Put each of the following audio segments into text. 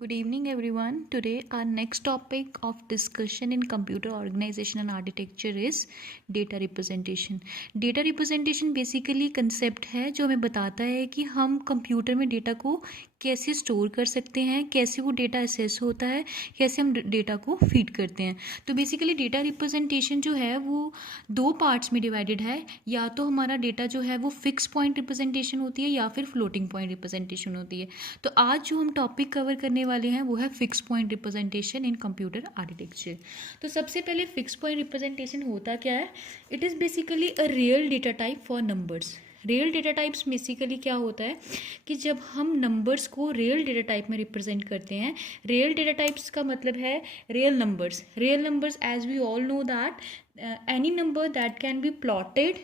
Good evening, everyone. Today, our next topic of discussion in computer organization and architecture is data representation. Data representation basically concept है जो हमें बताता है कि हम कंप्यूटर में डेटा को कैसे स्टोर कर सकते हैं, कैसे वो डेटा असेस होता है, कैसे हम डेटा को फीड करते हैं. तो बेसिकली डेटा रिप्रेजेंटेशन जो है वो दो पार्ट्स में डिवाइडेड है. या तो हमारा डेटा जो है वो फिक्स पॉइंट रिप्रेजेंटेशन होती है या फिर फ्लोटिंग पॉइंट रिप्रेजेंटेशन होती है. तो आज जो हम टॉपिक कवर करने वाले हैं वो है fix point representation in computer architecture. तो सबसे पहले फिक्स पॉइंट रिप्रेजेंटेशन होता क्या है? It is basically a real data type for numbers. Real data types basically क्या होता है कि जब हम नंबर्स को रियल डेटा टाइप में रिप्रेजेंट करते हैं. रियल डेटा टाइप्स का मतलब है real numbers. Real numbers as we all know that any number that can be plotted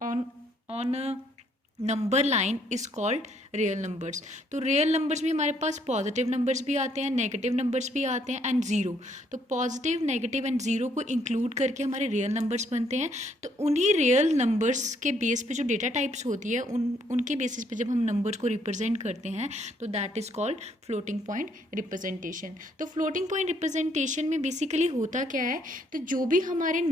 on a number line is called real numbers. तो real numbers में हमारे पास positive numbers भी आते हैं, नेगेटिव नंबर्स भी आते हैं एंड ज़ीरो. तो पॉजिटिव, नेगेटिव एंड ज़ीरो को इंक्लूड करके हमारे रियल नंबर्स बनते हैं. तो उन्हीं रियल नंबर्स के बेस पे जो डेटा टाइप्स होती है उनके बेसिस पे जब हम नंबर्स को रिप्रेजेंट करते हैं तो that is called floating point representation. तो फ्लोटिंग पॉइंट रिप्रेजेंटेशन में बेसिकली होता क्या है, तो जो भी हमारे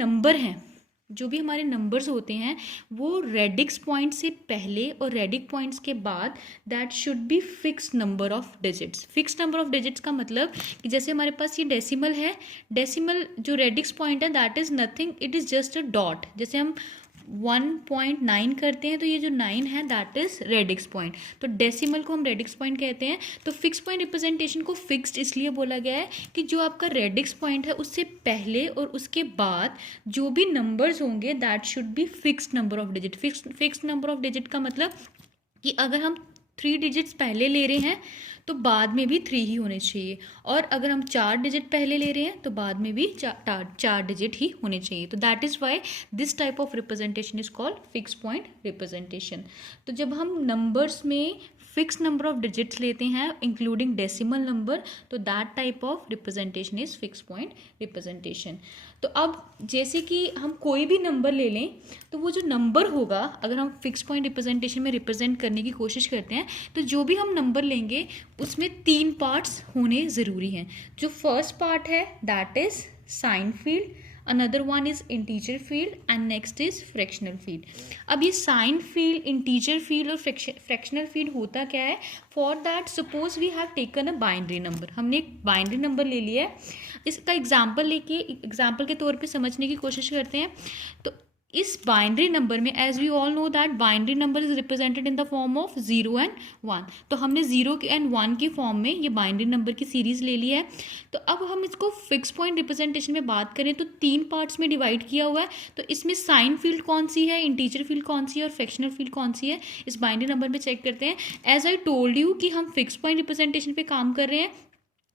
नंबर्स होते हैं वो रेडिक्स पॉइंट से पहले और रेडिक्स पॉइंट्स के बाद that should B fix number of digits. Fix number of digits का मतलब कि जैसे हमारे पास ये डेसिमल है, डेसिमल जो रेडिक्स पॉइंट है that is nothing, it is just a dot. जैसे हम 1.9 करते हैं तो ये जो 9 है दैट इज़ रेडिक्स पॉइंट. तो डेसिमल को हम रेडिक्स पॉइंट कहते हैं. तो फिक्स पॉइंट रिप्रेजेंटेशन को फिक्स्ड इसलिए बोला गया है कि जो आपका रेडिक्स पॉइंट है उससे पहले और उसके बाद जो भी नंबर्स होंगे that should be fixed number of digit. Fixed number of digit का मतलब कि अगर हम 3 डिजिट्स पहले ले रहे हैं तो बाद में भी 3 ही होने चाहिए, और अगर हम 4 डिजिट पहले ले रहे हैं तो बाद में भी 4 डिजिट ही होने चाहिए. तो that is why this type of representation is called fix point representation. तो जब हम नंबर्स में फिक्स नंबर ऑफ डिजिट्स लेते हैं इंक्लूडिंग डेसिमल नंबर तो that type of representation is fix point representation. तो अब जैसे कि हम कोई भी नंबर ले लें तो वो जो नंबर होगा अगर हम फिक्स पॉइंट रिप्रेजेंटेशन में रिप्रेजेंट करने की कोशिश करते हैं तो जो भी हम नंबर लेंगे उसमें 3 पार्ट्स होने ज़रूरी हैं. जो फर्स्ट पार्ट है that is sign field, another one is integer field and next is fractional field. अब ये साइन फील्ड, इंटीजर फील्ड और फ्रैक्शनल फील्ड होता क्या है? For that suppose we have taken a binary number. हमने एक binary number ले लिया है. इसका एग्जाम्पल के तौर पे समझने की कोशिश करते हैं. तो इस बाइनरी नंबर में as we all know that binary number is represented in the form of 0 and 1. तो हमने 0 एंड 1 की फॉर्म में ये बाइनरी नंबर की सीरीज ले ली है. तो अब हम इसको फिक्स पॉइंट रिप्रेजेंटेशन में बात करें तो 3 पार्ट्स में डिवाइड किया हुआ है. तो इसमें साइन फील्ड कौन सी है, इंटीजर फील्ड कौन सी है और फ्रैक्शनल फील्ड कौन सी है, इस बाइनरी नंबर में चेक करते हैं. एज आई टोल्ड यू कि हम फिक्स पॉइंट रिप्रेजेंटेशन पे काम कर रहे हैं.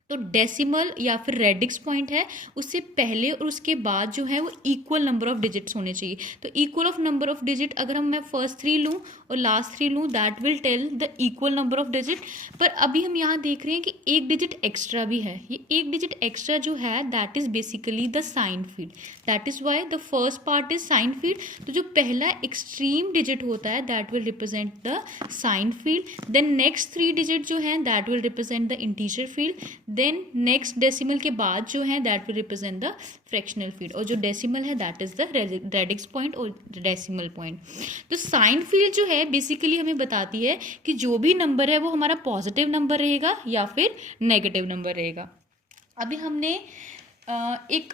तो डेसिमल या फिर रेडिक्स पॉइंट है उससे पहले और उसके बाद जो है वो इक्वल नंबर ऑफ डिजिट्स होने चाहिए. तो equal of number of digit अगर मैं फर्स्ट 3 लूँ और लास्ट 3 लूँ that will tell the equal number of digit. पर अभी हम यहाँ देख रहे हैं कि एक डिजिट एक्स्ट्रा भी है. ये एक डिजिट एक्स्ट्रा जो है that is basically the sign field. That is why the first part is sign field. तो जो पहला एक्सट्रीम डिजिट होता है that will represent the sign field. Then next 3 digit जो है that will represent the integer field. Then next decimal के बाद जो है that will represent the fractional field, और जो डेसिमल है that is the radix point और डेसिमल पॉइंट. तो साइन फील्ड जो है बेसिकली हमें बताती है कि जो भी नंबर है वो हमारा पॉजिटिव नंबर रहेगा या फिर नेगेटिव नंबर रहेगा. अभी हमने एक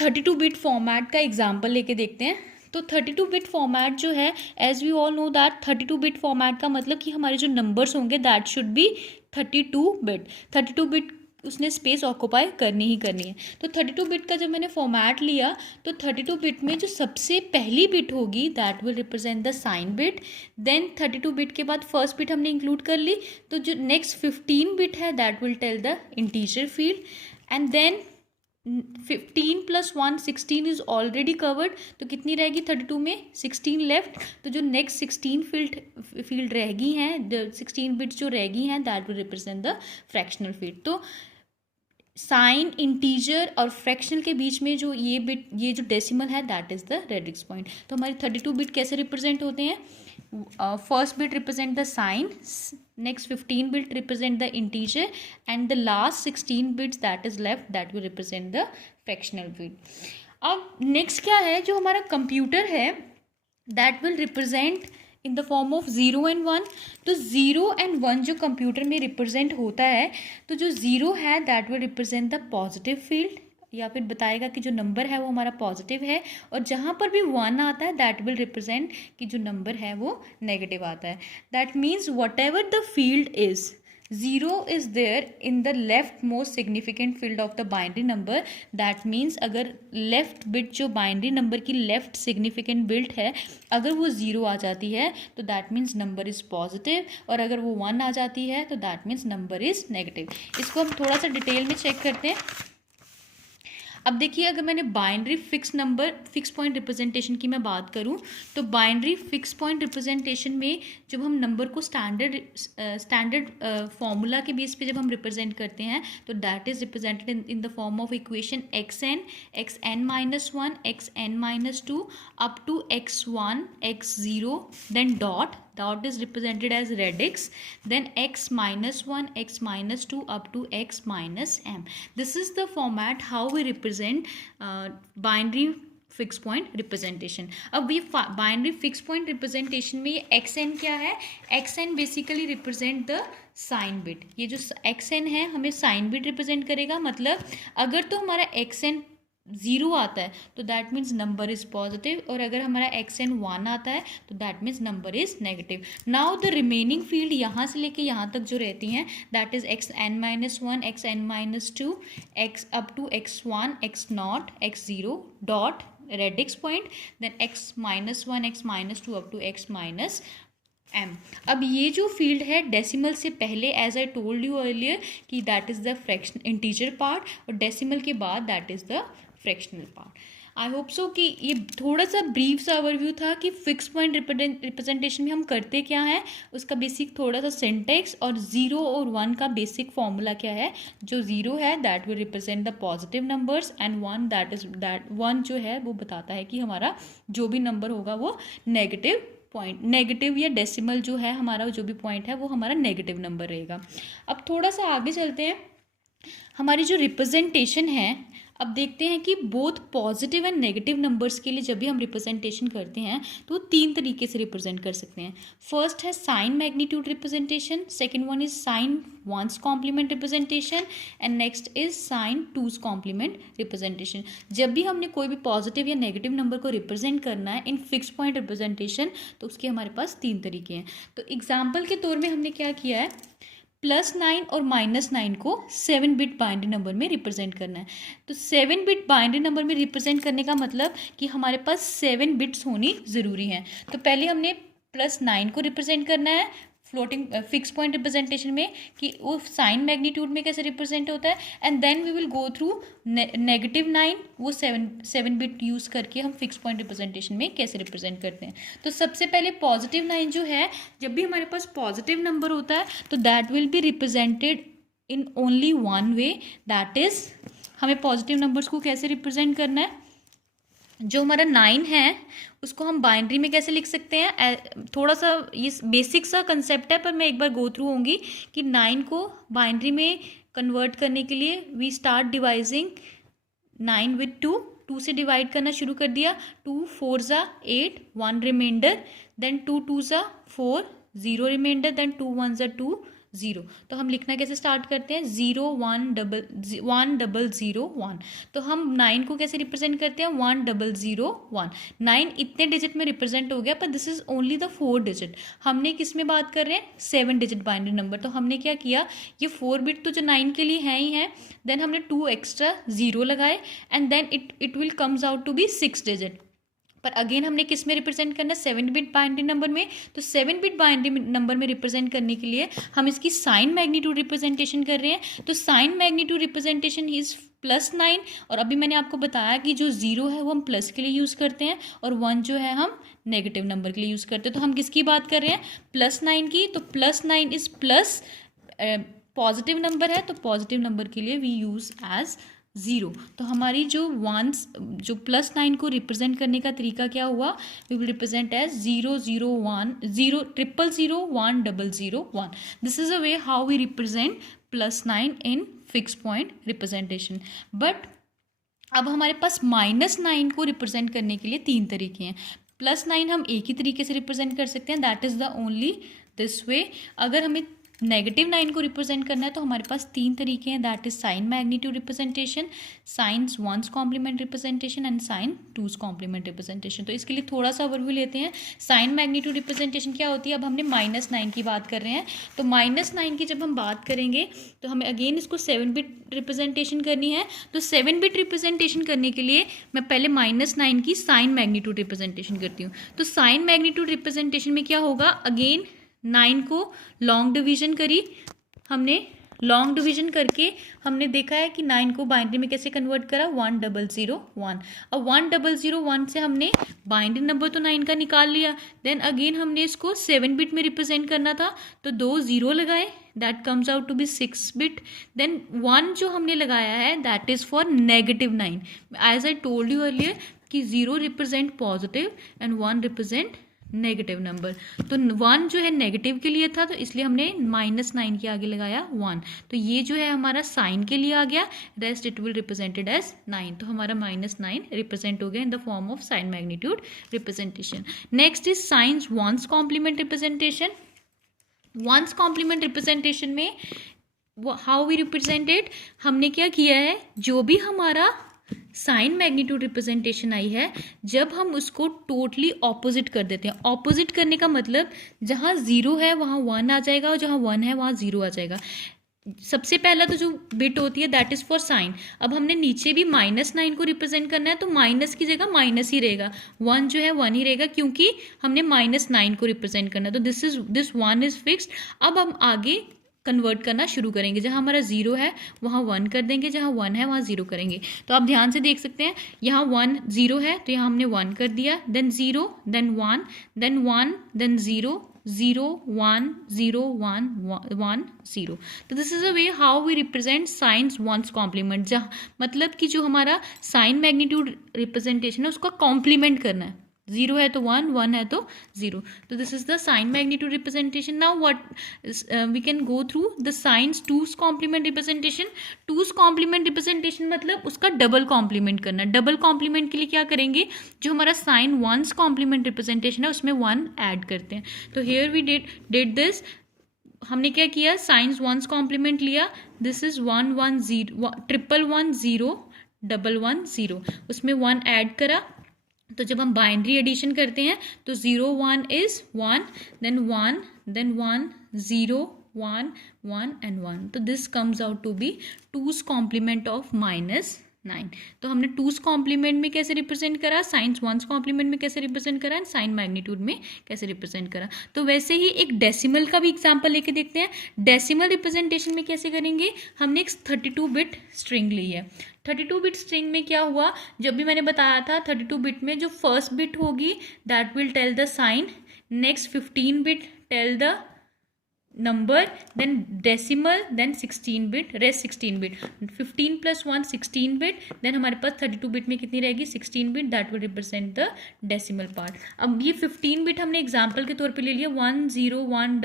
32 बिट फॉर्मेट का एग्जाम्पल लेके देखते हैं. तो 32 बिट फॉर्मेट जो है as we all know that 32 bit format का मतलब कि हमारे जो नंबर्स होंगे that should be 32 bit. 32 bit उसने स्पेस ऑक्यूपाई करनी ही करनी है. तो 32 बिट का जब मैंने फॉर्मेट लिया तो 32 बिट में जो सबसे पहली बिट होगी that will represent the sign bit. Then 32 bit के बाद फर्स्ट बिट हमने इंक्लूड कर ली. तो जो नेक्स्ट 15 बिट है that will tell the integer field. And then 15 + 1 16 is already covered. तो कितनी रहेगी 32 में 16 लेफ्ट. तो जो नेक्स्ट 16 फील्ड रहेगी हैं, 16 बिट्स जो रहेगी हैं that will represent the fractional field. तो साइन, इंटीजर और फ्रैक्शनल के बीच में जो ये जो डेसिमल है that is the radix point. तो हमारी 32 बिट कैसे रिप्रेजेंट होते हैं? first bit represent the sign, next 15 bit represent the integer, and the last 16 bits that is left that will represent the fractional bit. अब next क्या है, जो हमारा कंप्यूटर है that will represent in the form of 0 and 1. तो 0 and 1 जो computer में represent होता है, तो जो 0 है that will represent the positive field, या फिर बताएगा कि जो नंबर है वो हमारा पॉजिटिव है, और जहाँ पर भी 1 आता है दैट विल रिप्रेजेंट कि जो नंबर है वो नेगेटिव आता है. That means what ever the field is, 0 is there in the left most significant field of the binary number. that means अगर left bit जो binary number की left significant bit है, अगर वो 0 आ जाती है तो that means number is positive, और अगर वो 1 आ जाती है तो that means number is negative. इसको हम थोड़ा सा डिटेल में चेक करते हैं. अब देखिए, अगर मैंने binary fix number fix point representation की मैं बात करूं, तो बाइनरी फिक्स पॉइंट रिप्रेजेंटेशन में जब हम नंबर को स्टैंडर्ड फॉर्मूला के बेस पे जब हम रिप्रेजेंट करते हैं, तो that is represented in the form of equation xn -1 xn -2 up to x1 x0 then dot is represented as radix, then x -1 x -2 up to x minus m. This is the format how we represent binary fix point representation. अब ये binary fix point representation में ये xn क्या है, xn basically represent the sign bit. ये जो xn है हमें साइन बिट रिप्रेजेंट करेगा. मतलब अगर तो हमारा xn 0 आता है तो that means number is positive, और अगर हमारा xn 1 आता है तो that means number is negative. Now the remaining field यहाँ से लेके यहाँ तक जो रहती हैं that is xn -1 xn -2 x up to x1 x0 x0 dot radix point, then x -1 x -2 up to x minus m. अब ये जो फील्ड है डेसिमल से पहले, as I told you earlier कि that is the fraction integer part, और decimal के बाद that is the fractional part. I hope so कि ये थोड़ा सा ब्रीफ सा ओवरव्यू था कि फिक्स पॉइंट रिप्रेजेंटेशन में हम करते क्या हैं, उसका बेसिक थोड़ा सा सिंटेक्स, और 0 और 1 का बेसिक फॉर्मूला क्या है. जो 0 है that will represent the positive numbers, and 1 that 1 जो है वो बताता है कि हमारा जो भी नंबर होगा वो नेगेटिव पॉइंट, नेगेटिव या डेसिमल जो है हमारा जो भी पॉइंट है वो हमारा नेगेटिव नंबर रहेगा. अब थोड़ा सा आगे चलते हैं. हमारी जो रिप्रेजेंटेशन है, अब देखते हैं कि both positive and negative numbers के लिए जब भी हम रिप्रेजेंटेशन करते हैं तो 3 तरीके से रिप्रेजेंट कर सकते हैं. फर्स्ट है sign magnitude representation, second one is sign 1's complement representation, and next is sign 2's complement representation. जब भी हमने कोई भी पॉजिटिव या नेगेटिव नंबर को रिप्रेजेंट करना है इन फिक्स पॉइंट रिप्रेजेंटेशन, तो उसके हमारे पास 3 तरीके हैं. तो एग्जाम्पल के तौर में हमने क्या किया है, +9 और -9 को 7 बिट बाइनरी नंबर में रिप्रेजेंट करना है. तो 7 बिट बाइनरी नंबर में रिप्रेजेंट करने का मतलब कि हमारे पास 7 बिट्स होनी ज़रूरी हैं. तो पहले हमने +9 को रिप्रेजेंट करना है फ्लोटिंग फिक्स पॉइंट रिप्रेजेंटेशन में, कि वो साइन मैग्नीट्यूड में कैसे रिप्रेजेंट होता है, and then we will go through -9, वो 7 बिट यूज़ करके हम फिक्स पॉइंट रिप्रेजेंटेशन में कैसे रिप्रेजेंट करते हैं. तो सबसे पहले +9 जो है, जब भी हमारे पास पॉजिटिव नंबर होता है तो that will be represented in only one way, that is हमें पॉजिटिव नंबर्स को कैसे रिप्रेजेंट करना है. जो हमारा 9 है उसको हम बाइनरी में कैसे लिख सकते हैं. थोड़ा सा ये बेसिक सा कंसेप्ट है, पर मैं एक बार गो थ्रू होंगी कि 9 को बाइनरी में कन्वर्ट करने के लिए वी स्टार्ट डिवाइजिंग 9 विद 2 से डिवाइड करना शुरू कर दिया. 2 4 8 1 रिमाइंडर, देन 2 2 4 0 रिमाइंडर, देन 2 1 2 0. तो हम लिखना कैसे स्टार्ट करते हैं, 0 1 0 0 1. तो हम 9 को कैसे रिप्रेजेंट करते हैं, 1 0 0 1. 9 इतने डिजिट में रिप्रेजेंट हो गया, पर this is only the 4 digit. हमने किस में बात कर रहे हैं, 7 डिजिट बाइनरी नंबर. तो हमने क्या किया, ये 4 बिट तो जो 9 के लिए है ही है, देन हमने 2 एक्स्ट्रा 0 लगाए, and then it will comes out to be 6 digit. पर अगेन हमने किस में रिप्रेजेंट करना है, 7 बिट बाइनरी नंबर में. तो 7 बिट बाइनरी नंबर में रिप्रेजेंट करने के लिए हम इसकी साइन मैग्नीट्यूड रिप्रेजेंटेशन कर रहे हैं. तो साइन मैग्नीट्यूड रिप्रेजेंटेशन इज +9, और अभी मैंने आपको बताया कि जो 0 है वो हम प्लस के लिए यूज़ करते हैं, और 1 जो है हम नेगेटिव नंबर के लिए यूज़ करते हैं. तो हम किसकी बात कर रहे हैं, +9 की. तो +9 इज प्लस पॉजिटिव नंबर है, तो पॉजिटिव नंबर के लिए वी यूज़ एज ज़ीरो। तो हमारी जो वंस जो +9 को रिप्रेजेंट करने का तरीका क्या हुआ, we will represent as 0 0 1 0 0 0 1 0 0 1. This is a way how we represent +9 in fix point representation. But अब हमारे पास -9 को रिप्रेजेंट करने के लिए 3 तरीके हैं. +9 हम एक ही तरीके से रिप्रेजेंट कर सकते हैं, that is the only this way. अगर हमें -9 को रिप्रेजेंट करना है तो हमारे पास 3 तरीके हैं, that is sign magnitude representation, sign's one's complement representation and sign two's complement representation. तो इसके लिए थोड़ा सा ओवरव्यू लेते हैं. साइन मैग्नीट्यूड रिप्रेजेंटेशन क्या होती है, अब हमने -9 की बात कर रहे हैं. तो -9 की जब हम बात करेंगे तो हमें अगेन इसको 7 बिट रिप्रेजेंटेशन करनी है. तो 7 बिट रिप्रेजेंटेशन करने के लिए मैं पहले -9 की साइन मैग्नीट्यूड रिप्रेजेंटेशन करती हूँ. तो साइन मैग्नीट्यूड रिप्रेजेंटेशन में क्या होगा, अगेन 9 को लॉन्ग डिवीजन करी हमने. लॉन्ग डिवीजन करके हमने देखा है कि 9 को बाइनरी में कैसे कन्वर्ट करा, 1 0 0 1. अब 1 0 0 1 से हमने बाइनरी नंबर तो 9 का निकाल लिया. देन अगेन हमने इसको 7 बिट में रिप्रेजेंट करना था, तो 2 0 लगाए, that comes out to be 6 bit. Then 1 जो हमने लगाया है that is for -9. As I told you earlier कि 0 represent positive and 1 represent negative number. तो 1 जो है नेगेटिव के लिए था, तो इसलिए हमने -9 के आगे लगाया 1. तो ये जो है हमारा साइन के लिए आ गया, rest it will represented as 9. तो हमारा -9 रिप्रेजेंट हो गया in the form of sign magnitude representation. Next is sign's one's complement representation. One's complement representation में हाउ वी रिप्रेजेंटेड, हमने क्या किया है, जो भी हमारा साइन मैग्नीट्यूड रिप्रेजेंटेशन आई है, जब हम उसको टोटली ऑपोजिट कर देते हैं. ऑपोजिट करने का मतलब जहाँ 0 है वहाँ 1 आ जाएगा और जहाँ 1 है वहाँ 0 आ जाएगा. सबसे पहला तो जो बिट होती है दैट इज़ फॉर साइन. अब हमने नीचे भी -9 को रिप्रेजेंट करना है, तो माइनस की जगह माइनस ही रहेगा, 1 जो है 1 ही रहेगा, क्योंकि हमने -9 को रिप्रेजेंट करना है. तो दिस 1 इज़ फिक्स्ड. अब हम आगे कन्वर्ट करना शुरू करेंगे, जहाँ हमारा 0 है वहाँ 1 कर देंगे, जहाँ 1 है वहाँ 0 करेंगे. तो आप ध्यान से देख सकते हैं, यहाँ 1 0 है तो यहाँ हमने 1 कर दिया, देन 0, देन 1, देन 1, देन 0 0 1 0 1 1 0. तो this is a way how we represent sign's one's complement. जहाँ मतलब कि जो हमारा साइन मैग्नीट्यूड रिप्रेजेंटेशन है उसका कॉम्प्लीमेंट करना है. 0 है तो 1, 1 है तो 0. तो this is the sign magnitude representation. Now what we can go through the sign's two's complement representation. Two's complement representation मतलब उसका डबल कॉम्प्लीमेंट करना. डबल कॉम्प्लीमेंट के लिए क्या करेंगे, जो हमारा साइन वंस कॉम्प्लीमेंट रिप्रेजेंटेशन है उसमें 1 ऐड करते हैं. तो हेयर वी डिड दिस. हमने क्या किया, साइंस वंस कॉम्प्लीमेंट लिया, दिस इज 1 1 0 1 1 0 1 1 0, उसमें 1 ऐड करा. तो जब हम बाइनरी एडिशन करते हैं तो 0 1 इज 1, देन 1, देन 1 0 1 1 एंड 1. तो this comes out to be two's complement of -9. तो हमने टूज कॉम्प्लीमेंट में कैसे रिप्रेजेंट करा, साइंस वंस कॉम्प्लीमेंट में कैसे रिप्रेजेंट करा, एंड साइन मैग्नीट्यूड में कैसे रिप्रेजेंट करा. तो वैसे ही एक डेसिमल का भी एग्जांपल लेके देखते हैं. डेसिमल रिप्रेजेंटेशन में कैसे करेंगे, हमने एक 32 बिट स्ट्रिंग ली है. 32 बिट स्ट्रिंग में क्या हुआ, जब भी मैंने बताया था 32 बिट में जो फर्स्ट बिट होगी that will tell the sign, next 15 bit tell the number, then decimal, then 16 bit, rest 16 bit. 15 + 1 16 bit, then हमारे पास 32 बिट में कितनी रहेगी, 16 bit, that will represent the decimal part. अब ये 15 बिट हमने एग्जाम्पल के तौर पे ले लिया, 1 0 1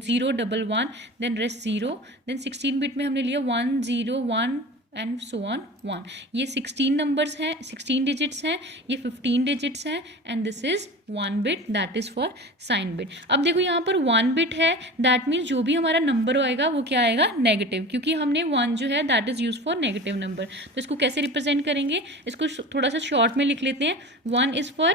0 1 1, देन रेस्ट 0, देन 16 बिट में हमने लिया 1 0 1 एंड सो ऑन 1. ये 16 नंबर्स हैं, 16 डिजिट्स हैं, ये 15 डिजिट्स हैं, and this is 1 bit, that is for sign bit. अब देखो यहाँ पर 1 बिट है, दैट मीन्स जो भी हमारा नंबर आएगा वो क्या आएगा, नेगेटिव, क्योंकि हमने 1 जो है that is use for negative number. तो इसको कैसे रिप्रेजेंट करेंगे, इसको थोड़ा सा शॉर्ट में लिख लेते हैं. 1 इज फॉर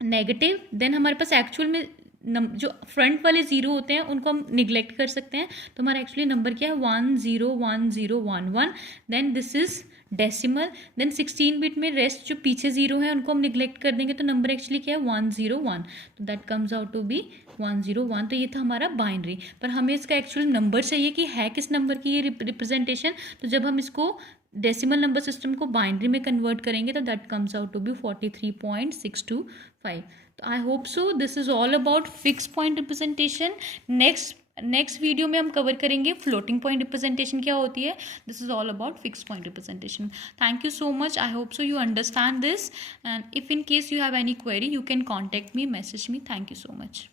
नेगेटिव, देन हमारे पास एक्चुअल में जो फ्रंट वाले 0 होते हैं उनको हम निगलेक्ट कर सकते हैं. तो हमारा एक्चुअली नंबर क्या है, 1 0 1 0 1 1, then this is decimal, then 16 bit में रेस्ट जो पीछे 0 है उनको हम निगलेक्ट कर देंगे, तो नंबर एक्चुअली क्या है 1 0 1. तो that comes out to be 1 0 1. तो ये था हमारा बाइनरी, पर हमें इसका एक्चुअल नंबर चाहिए कि है किस नंबर की ये रिप्रेजेंटेशन. तो जब हम इसको डेसिमल नंबर सिस्टम को बाइनरी में कन्वर्ट करेंगे तो that comes out to be 43.625. तो I hope so this is all about fix point representation. Next next video में हम कवर करेंगे फ्लोटिंग पॉइंट रिप्रेजेंटेशन क्या होती है. This is all about fix point representation. Thank you so much. I hope so you understand this, and if in case you have any query you can contact me, message me. Thank you so much.